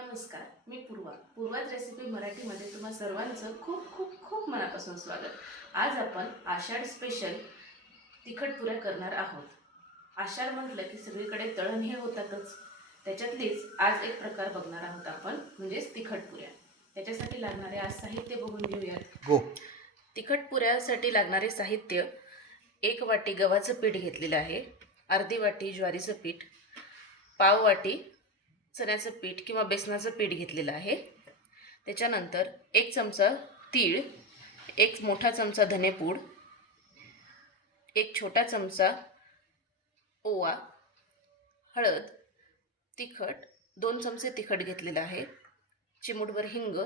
नमस्कार मी पूर्वा. पूर्वाज रेसिपी मराठीमध्ये तुम्हा सर्वांचं खूप खूप खूप मनापासून स्वागत. आज आपण आषाढ स्पेशल तिखट पुऱ्या करणार आहोत. आषाढ म्हटलं की सगळीकडे तळण हे होतातच. त्याच्यातलीच आज एक प्रकार बघणार आहोत आपण म्हणजेच तिखट पुऱ्या. त्याच्यासाठी लागणारे आज साहित्य बघून घेऊयात. गो तिखट पुऱ्यासाठी लागणारे साहित्य एक वाटी गव्हाचं पीठ घेतलेलं आहे अर्धी वाटी ज्वारीचं पीठ पाव वाटी चण्याचं पीठ किंवा बेसनाचं पीठ घेतलेलं आहे. त्याच्यानंतर एक चमचा तीळ एक मोठा चमचा धनेपूड एक छोटा चमचा ओवा हळद तिखट दोन चमचे तिखट घेतलेलं आहे. चिमूटभर हिंग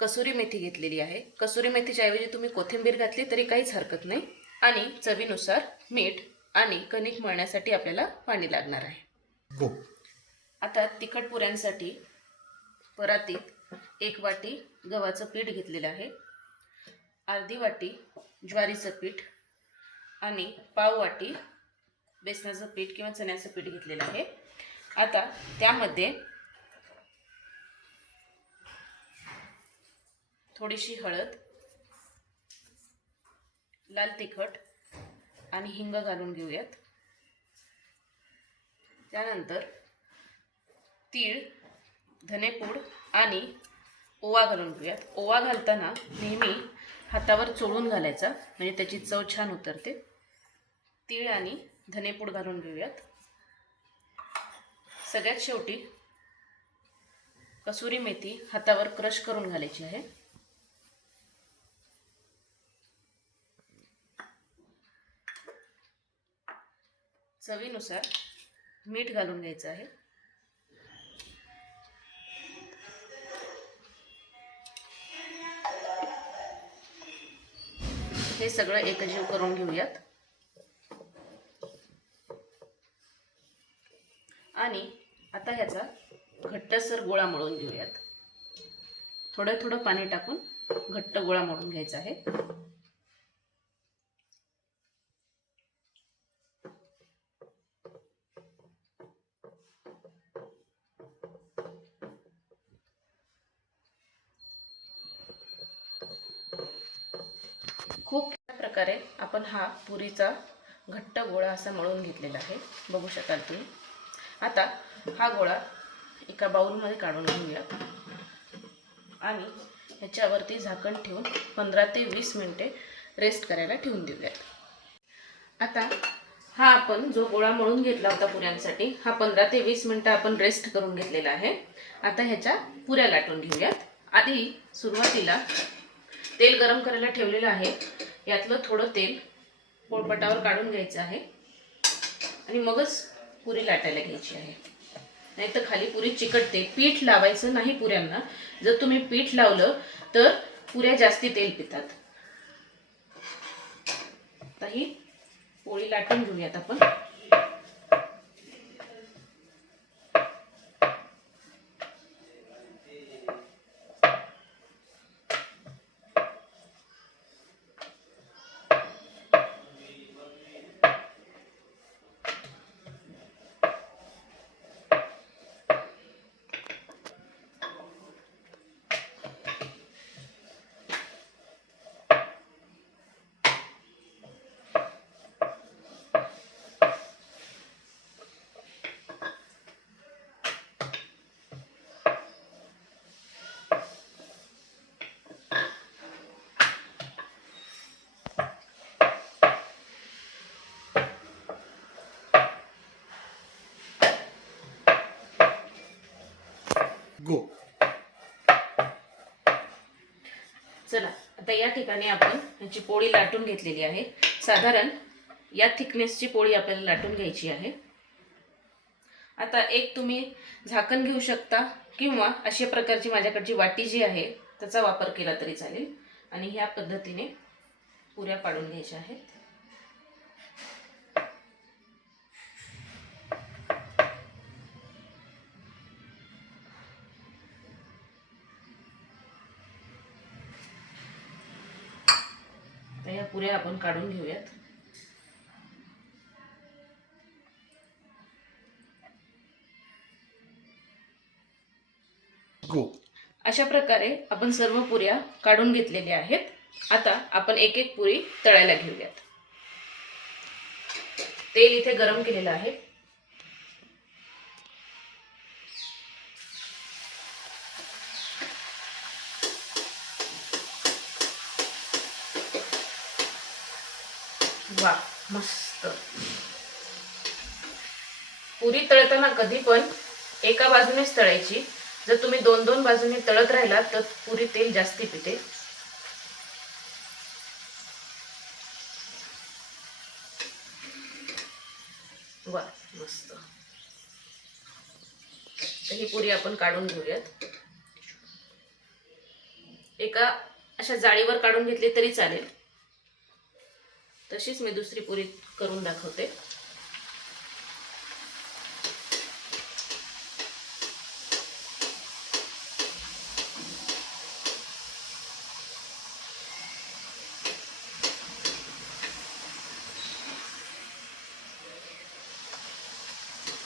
कसुरी मेथी घेतलेली आहे. कसुरी मेथीच्या ऐवजी तुम्ही कोथिंबीर घातली तरी काहीच हरकत नाही. आणि चवीनुसार मीठ आणि कणिक मळण्यासाठी आपल्याला पाणी लागणार आहे. गो आता तिखट पुऱ्यांसाठी परातीत एक वाटी गव्हाचं पीठ घेतलेलं आहे. अर्धी वाटी ज्वारीचं पीठ आणि पाव वाटी बेसनाचं पीठ किंवा चण्याचं पीठ घेतलेलं आहे. आता त्यामध्ये थोडीशी हळद लाल तिखट आणि हिंग घालून घेऊयात. त्यानंतर तीळ धनेपूड आणि ओवा घालून घेऊयात. ओवा घालताना नेहमी हातावर चोळून घालायचा. म्हणजे त्याची चव छान उतरते. तीळ आणि धनेपूड घालून घेऊयात. सगळ्यात शेवटी कसुरी मेथी हातावर क्रश करून घालायची आहे. चवीनुसार मीठ घालून घ्यायचं आहे. हे सगळं एकजीव करून घेऊयात. आणि आता ह्याचा घट्टसर गोळा मळून घेऊयात. थोडं थोडं पाणी टाकून घट्ट गोळा मळून घ्यायचा आहे खूप छान प्रकारे आपण हा पुरीचा घट्ट गोळा असा मळून घेतलेला आहे. बघू शकाल तुम्ही. आता हा गोळा एका बाउलमध्ये काढून घेऊया. आणि ह्याच्यावरती झाकण ठेवून पंधरा ते वीस मिनटे रेस्ट करायला ठेवून देऊयात. आता हा आपण जो गोळा मळून घेतला होता पुऱ्यांसाठी हा पंधरा ते वीस मिनटं आपण रेस्ट करून घेतलेला आहे. आता ह्याच्या पुऱ्या लाटून घेऊयात. आधी सुरुवातीला तेल गरम करायला ठेवलेलं आहे. यातलं थोडं तेल पोळपटावर काढून घ्यायचं आहे. आणि मगच पुरी लाटायला घ्यायची आहे. नाही तर खाली पुरी चिकटते. पीठ लावायचं नाही पुऱ्यांना. जर तुम्ही पीठ लावलं तर पुऱ्या जास्ती तेल पितात. आता ही पोळी लाटून घेऊयात आपण. गो चला आता या ठिकाणी आपण ह्याची पोळी लाटून घेतलेली आहे. साधारण या थिकनेसची पोळी आपल्याला लाटून घ्यायची आहे. आता एक तुम्ही झाकण घेऊ शकता किंवा अशा प्रकारची माझ्याकडची वाटी जी आहे त्याचा वापर केला तरी चालेल. आणि ह्या पद्धतीने पुऱ्या पाडून घ्यायच्या आहेत. पुऱ्या आपण काढून घेऊयात. अशा प्रकारे आपण सर्व पुऱ्या काढून घेतलेल्या आहेत. आता आपण एक एक पुरी तळायला घेऊयात. तेल इथे गरम केलेलं आहे. वा मस्त. पुरी तळताना कधी पण एका बाजूनेच तळायची. जर तुम्ही दोन दोन बाजूने तळत राहिला तर पुरी तेल जास्ती पिते. वा मस्त. तर ही पुरी आपण काढून घेऊयात. एका अशा जाळीवर काढून घेतली तरी चालेल. तशीच मी दुसरी पुरी करून दाखवते.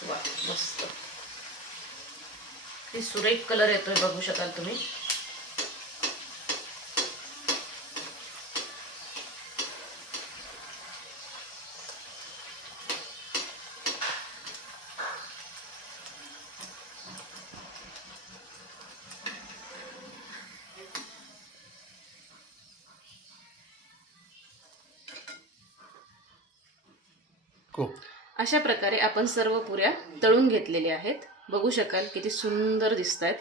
वा मस्त. ती सुरेख कलर येतोय बघू शकाल तुम्ही. हो. अशा प्रकारे आपण सर्व पुऱ्या तळून घेतलेल्या आहेत. बघू शकाल किती सुंदर दिसत आहेत